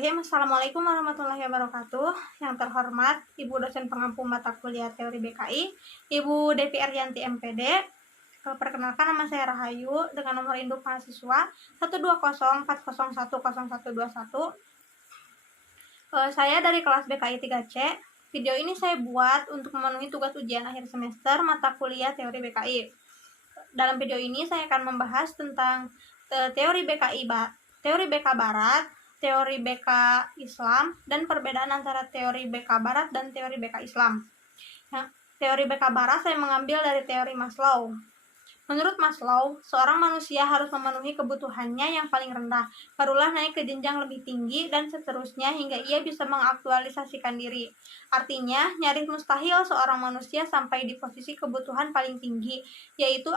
Bismillahirrahmanirrahim. Assalamualaikum warahmatullahi wabarakatuh. Yang terhormat Ibu dosen pengampu mata kuliah teori BKI, Ibu Devi Arianti MPD. Perkenalkan, nama saya Rahayu dengan nomor induk mahasiswa 12040010121. Saya dari kelas BKI 3C. Video ini saya buat untuk memenuhi tugas ujian akhir semester mata kuliah teori BKI. Dalam video ini saya akan membahas tentang teori BK Barat, teori BK Islam, dan perbedaan antara teori BK Barat dan teori BK Islam. Teori BK Barat saya mengambil dari teori Maslow. Menurut Maslow, seorang manusia harus memenuhi kebutuhannya yang paling rendah, barulah naik ke jenjang lebih tinggi, dan seterusnya hingga ia bisa mengaktualisasikan diri. Artinya, nyaris mustahil seorang manusia sampai di posisi kebutuhan paling tinggi, yaitu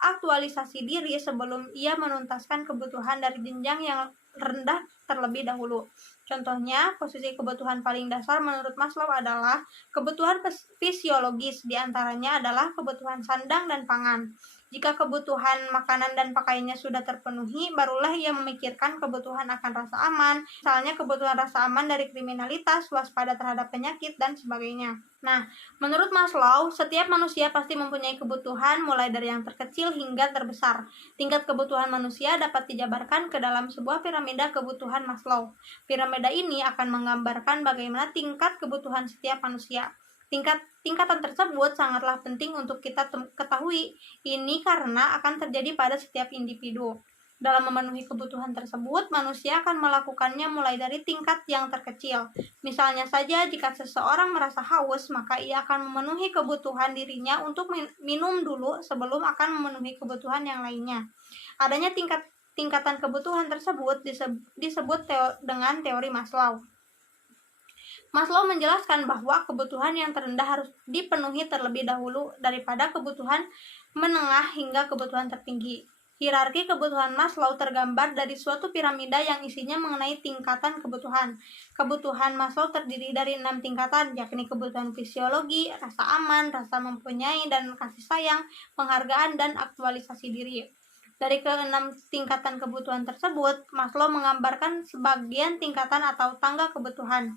aktualisasi diri sebelum ia menuntaskan kebutuhan dari jenjang yang rendah terlebih dahulu. Contohnya, posisi kebutuhan paling dasar menurut Maslow adalah kebutuhan fisiologis, diantaranya adalah kebutuhan sandang dan pangan. Jika kebutuhan makanan dan pakaiannya sudah terpenuhi, barulah ia memikirkan kebutuhan akan rasa aman, misalnya kebutuhan rasa aman dari kriminalitas, waspada terhadap penyakit, dan sebagainya. Nah, menurut Maslow, setiap manusia pasti mempunyai kebutuhan mulai dari yang terkecil hingga terbesar. Tingkat kebutuhan manusia dapat dijabarkan ke dalam sebuah piramida kebutuhan Maslow. Piramida ini akan menggambarkan bagaimana tingkat kebutuhan setiap manusia. Tingkatan tersebut sangatlah penting untuk kita ketahui. Ini karena akan terjadi pada setiap individu. Dalam memenuhi kebutuhan tersebut, manusia akan melakukannya mulai dari tingkat yang terkecil. Misalnya saja, jika seseorang merasa haus, maka ia akan memenuhi kebutuhan dirinya untuk minum dulu sebelum akan memenuhi kebutuhan yang lainnya. Adanya tingkatan kebutuhan tersebut disebut dengan teori Maslow. Maslow menjelaskan bahwa kebutuhan yang terendah harus dipenuhi terlebih dahulu daripada kebutuhan menengah hingga kebutuhan tertinggi. Hierarki kebutuhan Maslow tergambar dari suatu piramida yang isinya mengenai tingkatan kebutuhan. Kebutuhan Maslow terdiri dari 6 tingkatan, yakni kebutuhan fisiologi, rasa aman, rasa mempunyai dan kasih sayang, penghargaan, dan aktualisasi diri. Dari ke-6 tingkatan kebutuhan tersebut, Maslow menggambarkan sebagian tingkatan atau tangga kebutuhan.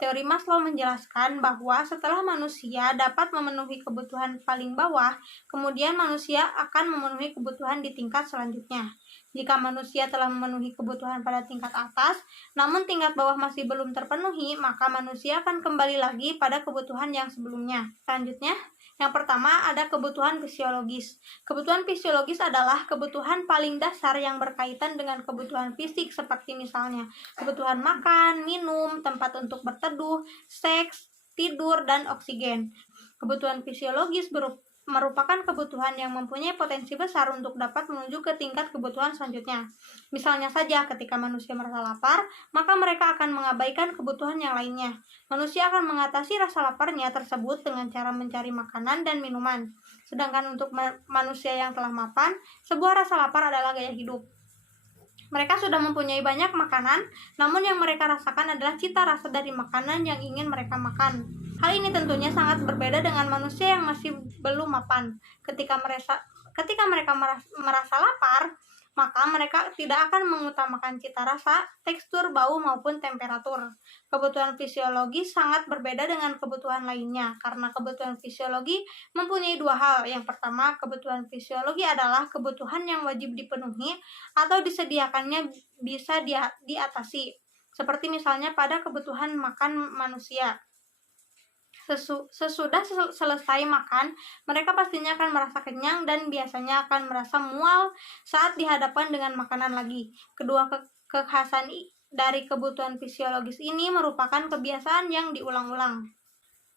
Teori Maslow menjelaskan bahwa setelah manusia dapat memenuhi kebutuhan paling bawah, kemudian manusia akan memenuhi kebutuhan di tingkat selanjutnya. Jika manusia telah memenuhi kebutuhan pada tingkat atas, namun tingkat bawah masih belum terpenuhi, maka manusia akan kembali lagi pada kebutuhan yang sebelumnya. Selanjutnya, yang pertama ada kebutuhan fisiologis. Kebutuhan fisiologis adalah kebutuhan paling dasar yang berkaitan dengan kebutuhan fisik seperti misalnya kebutuhan makan, minum, tempat untuk berteduh, seks, tidur, dan oksigen. Kebutuhan fisiologis merupakan kebutuhan yang mempunyai potensi besar untuk dapat menuju ke tingkat kebutuhan selanjutnya. Misalnya saja, ketika manusia merasa lapar, maka mereka akan mengabaikan kebutuhan yang lainnya. Manusia akan mengatasi rasa laparnya tersebut dengan cara mencari makanan dan minuman. Sedangkan untuk manusia yang telah mapan, sebuah rasa lapar adalah gaya hidup. Mereka sudah mempunyai banyak makanan, namun yang mereka rasakan adalah cita rasa dari makanan yang ingin mereka makan. Hal ini tentunya sangat berbeda dengan manusia yang masih belum mapan. Ketika mereka merasa lapar, maka mereka tidak akan mengutamakan cita rasa, tekstur, bau, maupun temperatur. Kebutuhan fisiologi sangat berbeda dengan kebutuhan lainnya, karena kebutuhan fisiologi mempunyai dua hal. Yang pertama, kebutuhan fisiologi adalah kebutuhan yang wajib dipenuhi atau disediakannya bisa diatasi, seperti misalnya pada kebutuhan makan manusia. Sesudah selesai makan, mereka pastinya akan merasa kenyang dan biasanya akan merasa mual saat dihadapkan dengan makanan lagi. Kedua kekhasan dari kebutuhan fisiologis ini merupakan kebiasaan yang diulang-ulang.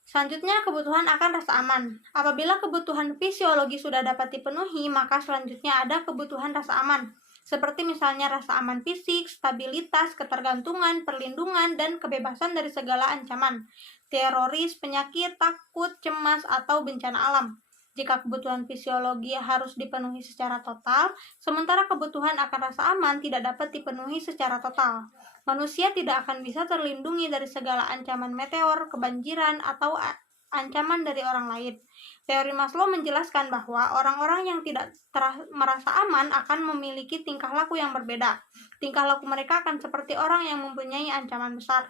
Selanjutnya, kebutuhan akan rasa aman. Apabila kebutuhan fisiologi sudah dapat dipenuhi, maka selanjutnya ada kebutuhan rasa aman, seperti misalnya rasa aman fisik, stabilitas, ketergantungan, perlindungan, dan kebebasan dari segala ancaman, teroris, penyakit, takut, cemas, atau bencana alam. Jika kebutuhan fisiologi harus dipenuhi secara total, sementara kebutuhan akan rasa aman tidak dapat dipenuhi secara total. Manusia tidak akan bisa terlindungi dari segala ancaman meteor, kebanjiran, atau ancaman dari orang lain. Teori Maslow menjelaskan bahwa orang-orang yang tidak merasa aman akan memiliki tingkah laku yang berbeda. Tingkah laku mereka akan seperti orang yang mempunyai ancaman besar.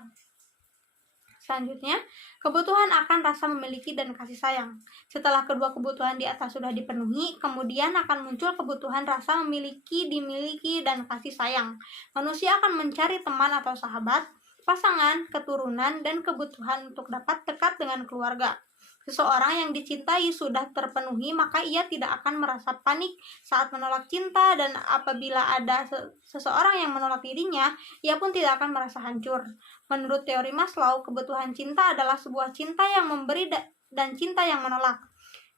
Selanjutnya, kebutuhan akan rasa memiliki dan kasih sayang. Setelah kedua kebutuhan di atas sudah dipenuhi, kemudian akan muncul kebutuhan rasa memiliki, dimiliki, dan kasih sayang. Manusia akan mencari teman atau sahabat, pasangan, keturunan, dan kebutuhan untuk dapat dekat dengan keluarga. Seseorang yang dicintai sudah terpenuhi, maka ia tidak akan merasa panik saat menolak cinta, dan apabila ada seseorang yang menolak dirinya, ia pun tidak akan merasa hancur. Menurut teori Maslow, kebutuhan cinta adalah sebuah cinta yang memberi dan cinta yang menolak.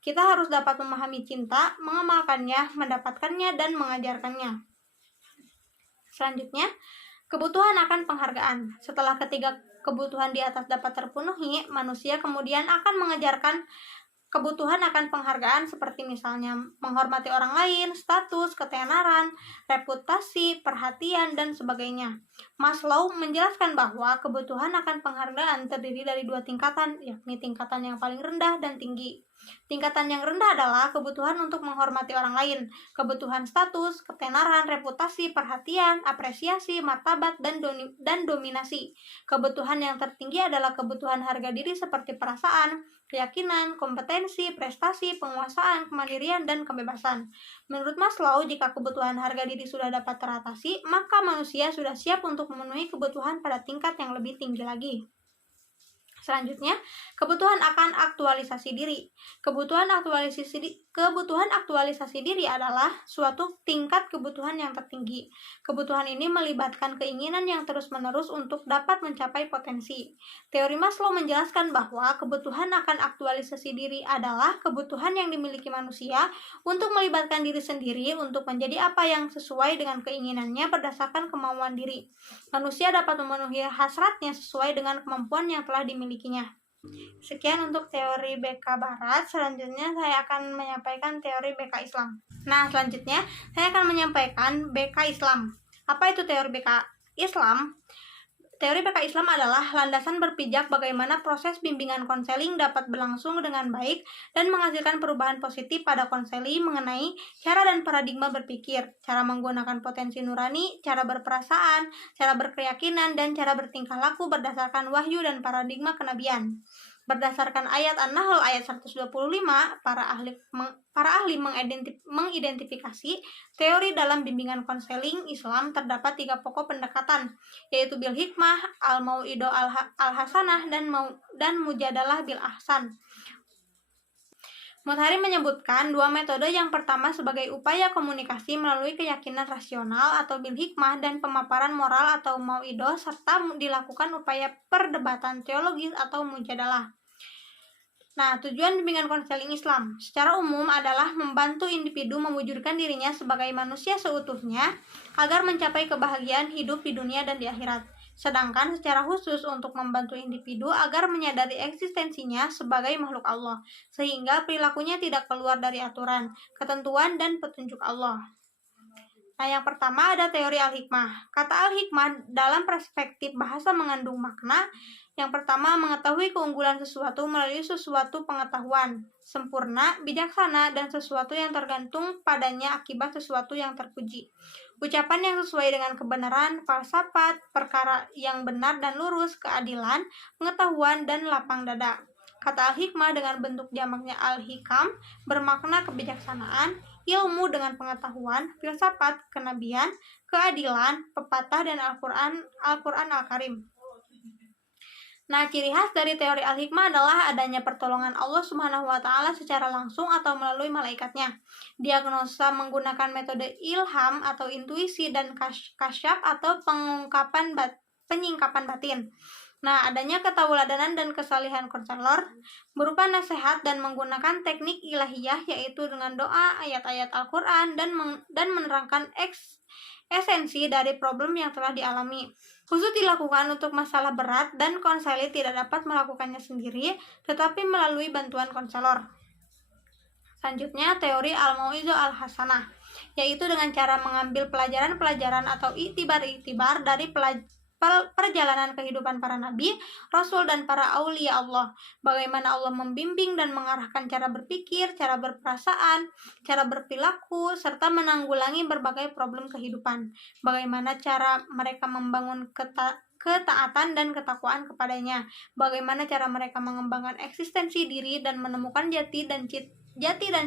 Kita harus dapat memahami cinta, mengamalkannya, mendapatkannya, dan mengajarkannya. Selanjutnya, kebutuhan akan penghargaan. Setelah ketiga kebutuhan di atas dapat terpenuhi, manusia kemudian akan mengejarkan kebutuhan akan penghargaan seperti misalnya menghormati orang lain, status, ketenaran, reputasi, perhatian, dan sebagainya. Maslow menjelaskan bahwa kebutuhan akan penghargaan terdiri dari dua tingkatan, yakni tingkatan yang paling rendah dan tinggi. Tingkatan yang rendah adalah kebutuhan untuk menghormati orang lain, kebutuhan status, ketenaran, reputasi, perhatian, apresiasi, martabat, dan dominasi. Kebutuhan yang tertinggi adalah kebutuhan harga diri seperti perasaan, keyakinan, kompetensi, prestasi, penguasaan, kemandirian, dan kebebasan. Menurut Maslow, jika kebutuhan harga diri sudah dapat teratasi, maka manusia sudah siap untuk memenuhi kebutuhan pada tingkat yang lebih tinggi lagi. Selanjutnya, kebutuhan akan aktualisasi diri. Kebutuhan aktualisasi diri adalah suatu tingkat kebutuhan yang tertinggi. Kebutuhan ini melibatkan keinginan yang terus-menerus untuk dapat mencapai potensi. Teori Maslow menjelaskan bahwa kebutuhan akan aktualisasi diri adalah kebutuhan yang dimiliki manusia untuk melibatkan diri sendiri untuk menjadi apa yang sesuai dengan keinginannya berdasarkan kemauan diri. Manusia dapat memenuhi hasratnya sesuai dengan kemampuan yang telah dimilikinya. Sekian untuk teori BK Barat. Selanjutnya saya akan menyampaikan teori BK Islam. Nah, selanjutnya saya akan menyampaikan BK Islam. Apa itu teori BK Islam? Teori BK Islam adalah landasan berpijak bagaimana proses bimbingan konseling dapat berlangsung dengan baik dan menghasilkan perubahan positif pada konseli mengenai cara dan paradigma berpikir, cara menggunakan potensi nurani, cara berperasaan, cara berkeyakinan, dan cara bertingkah laku berdasarkan wahyu dan paradigma kenabian. Berdasarkan ayat An-Nahl ayat 125, para ahli mengidentifikasi teori dalam bimbingan konseling Islam terdapat 3 pokok pendekatan, yaitu bil hikmah, al-mau'ido al-hasanah, dan mujadalah bil ahsan. Mutahari menyebutkan 2 metode, yang pertama sebagai upaya komunikasi melalui keyakinan rasional atau bil hikmah dan pemaparan moral atau mau'ido, serta dilakukan upaya perdebatan teologis atau mujadalah. Nah, tujuan bimbingan konseling Islam secara umum adalah membantu individu mewujudkan dirinya sebagai manusia seutuhnya agar mencapai kebahagiaan hidup di dunia dan di akhirat. Sedangkan secara khusus untuk membantu individu agar menyadari eksistensinya sebagai makhluk Allah, sehingga perilakunya tidak keluar dari aturan, ketentuan, dan petunjuk Allah. Nah, yang pertama ada teori al-hikmah. Kata al-hikmah dalam perspektif bahasa mengandung makna. Yang pertama, mengetahui keunggulan sesuatu melalui sesuatu pengetahuan sempurna, bijaksana, dan sesuatu yang tergantung padanya akibat sesuatu yang terpuji. Ucapan yang sesuai dengan kebenaran, falsafat, perkara yang benar dan lurus, keadilan, pengetahuan, dan lapang dada. Kata al-hikmah dengan bentuk jamaknya al-hikam bermakna kebijaksanaan, ilmu dengan pengetahuan, filsafat, kenabian, keadilan, pepatah, dan Al-Quran Al-Karim. Nah, ciri khas dari teori al-hikmah adalah adanya pertolongan Allah Subhanahu wa Ta'ala secara langsung atau melalui malaikatnya. Diagnosa menggunakan metode ilham atau intuisi, dan kasyaf atau penyingkapan batin. Nah, adanya ketauladanan dan kesalihan konselor berupa nasihat dan menggunakan teknik ilahiyah, yaitu dengan doa, ayat-ayat Al-Quran, dan menerangkan esensi dari problem yang telah dialami. Khusus dilakukan untuk masalah berat, dan konseli tidak dapat melakukannya sendiri, tetapi melalui bantuan konselor. Selanjutnya, teori al-mau'izo al-hasanah, yaitu dengan cara mengambil pelajaran-pelajaran atau iktibar-iktibar dari perjalanan kehidupan para nabi, rasul, dan para aulia Allah. Bagaimana Allah membimbing dan mengarahkan cara berpikir, cara berperasaan, cara berperilaku, serta menanggulangi berbagai problem kehidupan. Bagaimana cara mereka membangun ketaatan dan ketakwaan kepadanya. Bagaimana cara mereka mengembangkan eksistensi diri dan menemukan jati dan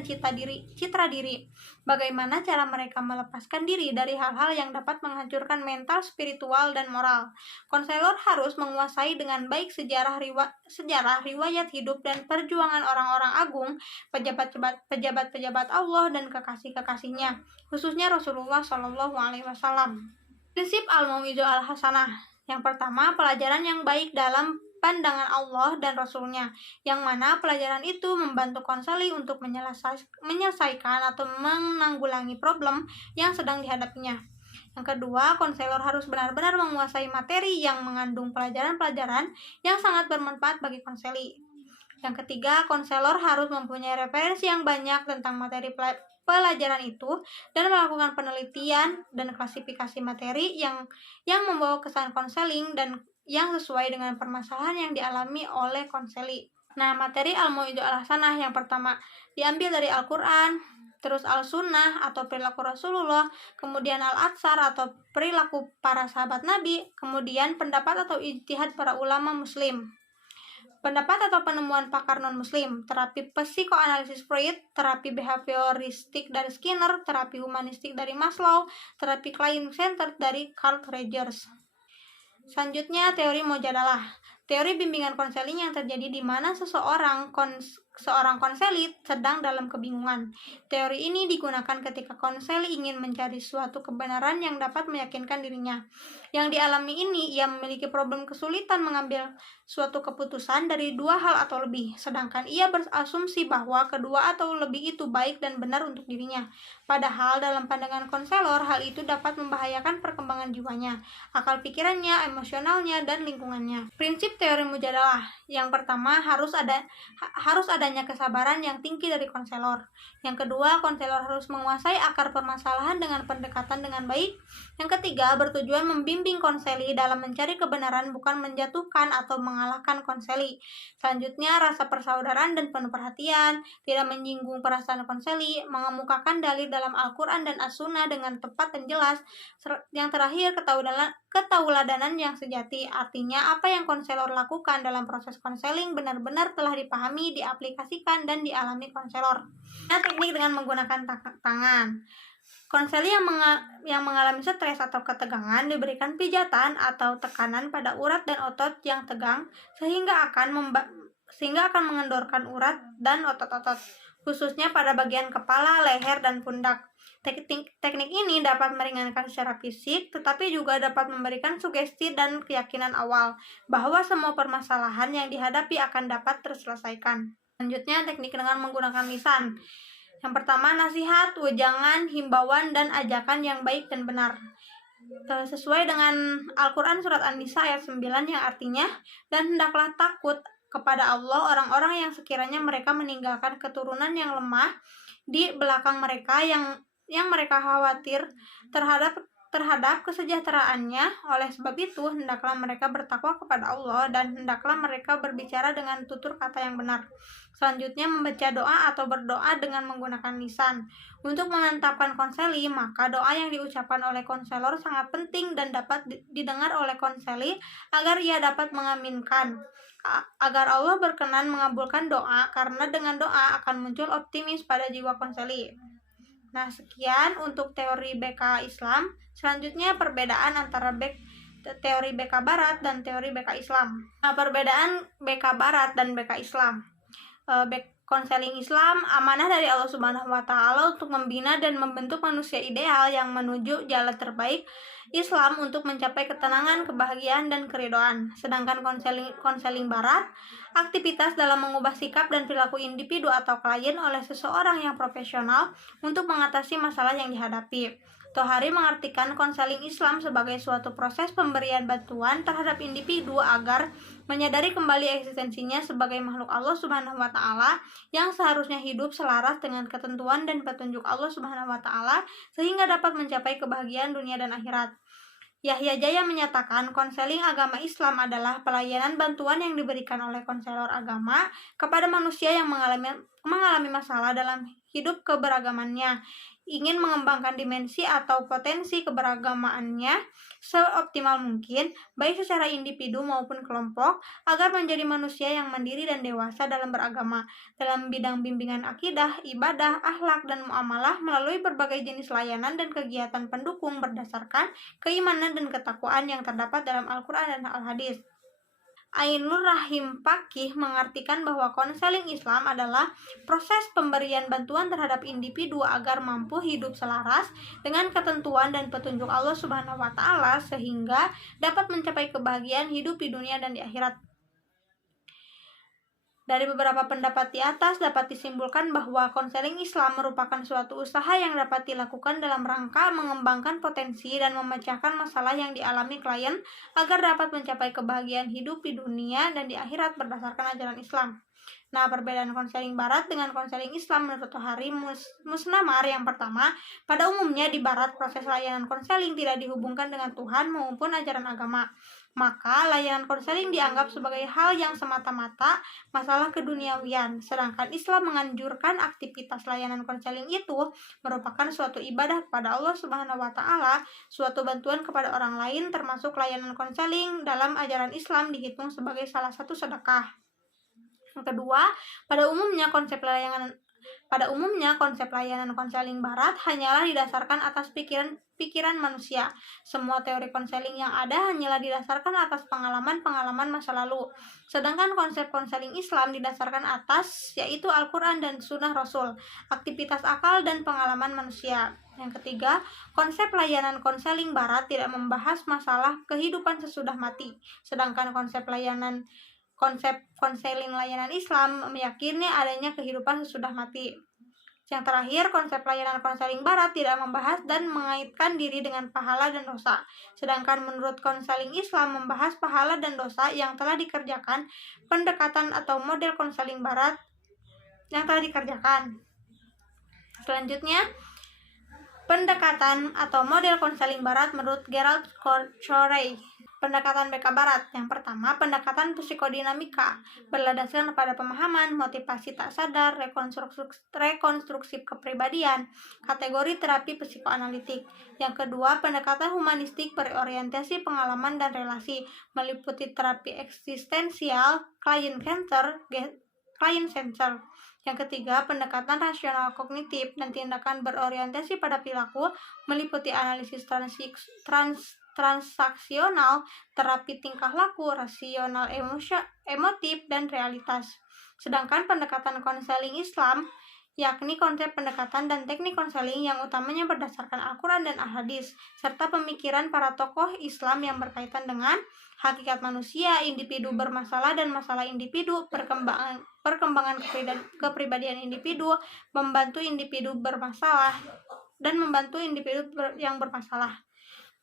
citra diri. Bagaimana cara mereka melepaskan diri dari hal-hal yang dapat menghancurkan mental, spiritual, dan moral. Konselor harus menguasai dengan baik sejarah, riwayat hidup, dan perjuangan orang-orang agung, pejabat-pejabat Allah, dan kekasih-kekasihnya, khususnya Rasulullah Shallallahu Alaihi Wasallam. Prinsip Al-Mau'izah Al-Hasanah. Yang pertama, pelajaran yang baik dalam pandangan Allah dan Rasulnya, yang mana pelajaran itu membantu konseli untuk menyelesaikan atau menanggulangi problem yang sedang dihadapinya. Yang kedua, konselor harus benar-benar menguasai materi yang mengandung pelajaran-pelajaran yang sangat bermanfaat bagi konseli. Yang ketiga, konselor harus mempunyai referensi yang banyak tentang materi pelajaran itu dan melakukan penelitian dan klasifikasi materi yang membawa kesan konseling dan yang sesuai dengan permasalahan yang dialami oleh konseli. Nah, materi Al-Mau'izah Al-Hasanah yang pertama diambil dari Al-Quran, terus Al-Sunnah atau perilaku Rasulullah, kemudian Al-Atsar atau perilaku para sahabat Nabi, kemudian pendapat atau ijtihad para ulama muslim. Pendapat atau penemuan pakar non-muslim, terapi psikoanalisis Freud, terapi behavioristik dari Skinner, terapi humanistik dari Maslow, terapi client-centered dari Carl Rogers. Selanjutnya, teori mujadalah. Teori bimbingan konseling yang terjadi di mana seorang konseli sedang dalam kebingungan. Teori ini digunakan ketika konseli ingin mencari suatu kebenaran yang dapat meyakinkan dirinya. Yang dialami ini, ia memiliki problem kesulitan mengambil suatu keputusan dari dua hal atau lebih, sedangkan ia berasumsi bahwa kedua atau lebih itu baik dan benar untuk dirinya. Padahal dalam pandangan konselor, hal itu dapat membahayakan perkembangan jiwanya, akal pikirannya, emosionalnya, dan lingkungannya. Prinsip teori mujadalah. Yang pertama, harus adanya kesabaran yang tinggi dari konselor. Yang kedua, konselor harus menguasai akar permasalahan dengan pendekatan dengan baik. Yang ketiga, bertujuan membimbing konseli dalam mencari kebenaran, bukan menjatuhkan atau mengalahkan konseli. Selanjutnya, rasa persaudaraan dan penuh perhatian, tidak menyinggung perasaan konseli, mengemukakan dalil dalam Al-Quran dan As-Sunnah dengan tepat dan jelas. Yang terakhir, ketauladanan yang sejati, artinya apa yang konselor lakukan dalam proses konseling benar-benar telah dipahami, diaplikasikan, dan dialami konselor. Nah, teknik dengan menggunakan tangan. Konseli yang mengalami stres atau ketegangan diberikan pijatan atau tekanan pada urat dan otot yang tegang sehingga akan mengendorkan urat dan otot-otot, khususnya pada bagian kepala, leher, dan pundak. Teknik ini dapat meringankan secara fisik, tetapi juga dapat memberikan sugesti dan keyakinan awal bahwa semua permasalahan yang dihadapi akan dapat terselesaikan. Selanjutnya, teknik dengan menggunakan lisan. Yang pertama, nasihat, wejangan, himbauan, dan ajakan yang baik dan benar. Sesuai dengan Al-Quran Surat An-Nisa ayat 9 yang artinya, dan hendaklah takut kepada Allah orang-orang yang sekiranya mereka meninggalkan keturunan yang lemah di belakang mereka yang mereka khawatir terhadap kesejahteraannya. Oleh sebab itu, hendaklah mereka bertakwa kepada Allah dan hendaklah mereka berbicara dengan tutur kata yang benar. Selanjutnya, membaca doa atau berdoa dengan menggunakan lisan. Untuk memantapkan konseli, maka doa yang diucapkan oleh konselor sangat penting dan dapat didengar oleh konseli agar ia dapat mengaminkan, agar Allah berkenan mengabulkan doa, karena dengan doa akan muncul optimis pada jiwa konseli. Nah, sekian untuk teori BK Islam. Selanjutnya, perbedaan antara teori BK Barat dan teori BK Islam. Nah, perbedaan BK Barat dan BK Islam. Konseling Islam amanah dari Allah Subhanahu wa Ta'ala untuk membina dan membentuk manusia ideal yang menuju jalan terbaik Islam untuk mencapai ketenangan, kebahagiaan, dan keridhaan. Sedangkan konseling Barat, aktivitas dalam mengubah sikap dan perilaku individu atau klien oleh seseorang yang profesional untuk mengatasi masalah yang dihadapi. Tohari mengartikan konseling Islam sebagai suatu proses pemberian bantuan terhadap individu agar menyadari kembali eksistensinya sebagai makhluk Allah Subhanahu wa Ta'ala yang seharusnya hidup selaras dengan ketentuan dan petunjuk Allah Subhanahu wa Ta'ala sehingga dapat mencapai kebahagiaan dunia dan akhirat. Yahya Jaya menyatakan konseling agama Islam adalah pelayanan bantuan yang diberikan oleh konselor agama kepada manusia yang mengalami masalah dalam hidup keberagamannya, ingin mengembangkan dimensi atau potensi keberagamaannya seoptimal mungkin, baik secara individu maupun kelompok, agar menjadi manusia yang mandiri dan dewasa dalam beragama, dalam bidang bimbingan akidah, ibadah, akhlak, dan muamalah melalui berbagai jenis layanan dan kegiatan pendukung berdasarkan keimanan dan ketakwaan yang terdapat dalam Al-Quran dan Al-Hadis. Ainur Rahim Pakih mengartikan bahwa konseling Islam adalah proses pemberian bantuan terhadap individu agar mampu hidup selaras dengan ketentuan dan petunjuk Allah Subhanahu wa taala sehingga dapat mencapai kebahagiaan hidup di dunia dan di akhirat. Dari beberapa pendapat di atas dapat disimpulkan bahwa konseling Islam merupakan suatu usaha yang dapat dilakukan dalam rangka mengembangkan potensi dan memecahkan masalah yang dialami klien agar dapat mencapai kebahagiaan hidup di dunia dan di akhirat berdasarkan ajaran Islam. Nah, perbedaan konseling Barat dengan konseling Islam menurut Tohari Musnamar yang pertama, pada umumnya di Barat proses layanan konseling tidak dihubungkan dengan Tuhan maupun ajaran agama. Maka layanan konseling dianggap sebagai hal yang semata-mata masalah keduniawian, sedangkan Islam menganjurkan aktivitas layanan konseling itu merupakan suatu ibadah kepada Allah Subhanahu wa taala, suatu bantuan kepada orang lain, termasuk layanan konseling dalam ajaran Islam dihitung sebagai salah satu sedekah. Yang kedua, pada umumnya konsep layanan konseling Barat hanyalah didasarkan atas pikiran manusia. Semua teori konseling yang ada hanyalah didasarkan atas pengalaman-pengalaman masa lalu. Sedangkan konsep konseling Islam didasarkan atas yaitu Al-Quran dan Sunnah Rasul, aktivitas akal dan pengalaman manusia. Yang ketiga, konsep layanan konseling Barat tidak membahas masalah kehidupan sesudah mati. Sedangkan konsep konseling layanan Islam meyakini adanya kehidupan sesudah mati. Yang terakhir, konsep layanan konseling Barat tidak membahas dan mengaitkan diri dengan pahala dan dosa. Sedangkan menurut konseling Islam membahas pahala dan dosa yang telah dikerjakan, pendekatan atau model konseling Barat yang telah dikerjakan. Selanjutnya, pendekatan atau model konseling Barat menurut Gerald Corey. Pendekatan BK Barat. Yang pertama, pendekatan psikodinamika berlandaskan pada pemahaman, motivasi tak sadar, rekonstruksi kepribadian, kategori terapi psikoanalitik. Yang kedua, pendekatan humanistik berorientasi pengalaman dan relasi, meliputi terapi eksistensial, client center. Yang ketiga, pendekatan rasional kognitif dan tindakan berorientasi pada perilaku, meliputi analisis transaksional, terapi tingkah laku, rasional emotif, dan realitas. Sedangkan pendekatan konseling Islam yakni konsep pendekatan dan teknik konseling yang utamanya berdasarkan Al-Quran dan Al-Hadis, serta pemikiran para tokoh Islam yang berkaitan dengan hakikat manusia, individu bermasalah dan masalah individu, perkembangan kepribadian individu, membantu individu bermasalah, dan membantu individu yang bermasalah.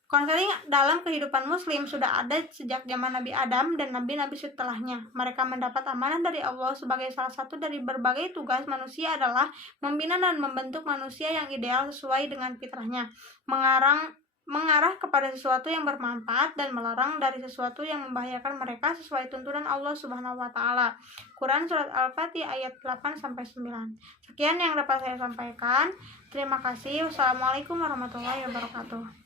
Konseling dalam kehidupan muslim sudah ada sejak zaman Nabi Adam dan nabi-nabi setelahnya. Mereka mendapat amanah dari Allah sebagai salah satu dari berbagai tugas manusia adalah membina dan membentuk manusia yang ideal sesuai dengan fitrahnya, mengarah kepada sesuatu yang bermanfaat dan melarang dari sesuatu yang membahayakan mereka sesuai tuntunan Allah Subhanahu wa taala. Quran surat Al-Fatih ayat 8-9. Sekian yang dapat saya sampaikan. Terima kasih. Wassalamualaikum warahmatullahi wabarakatuh.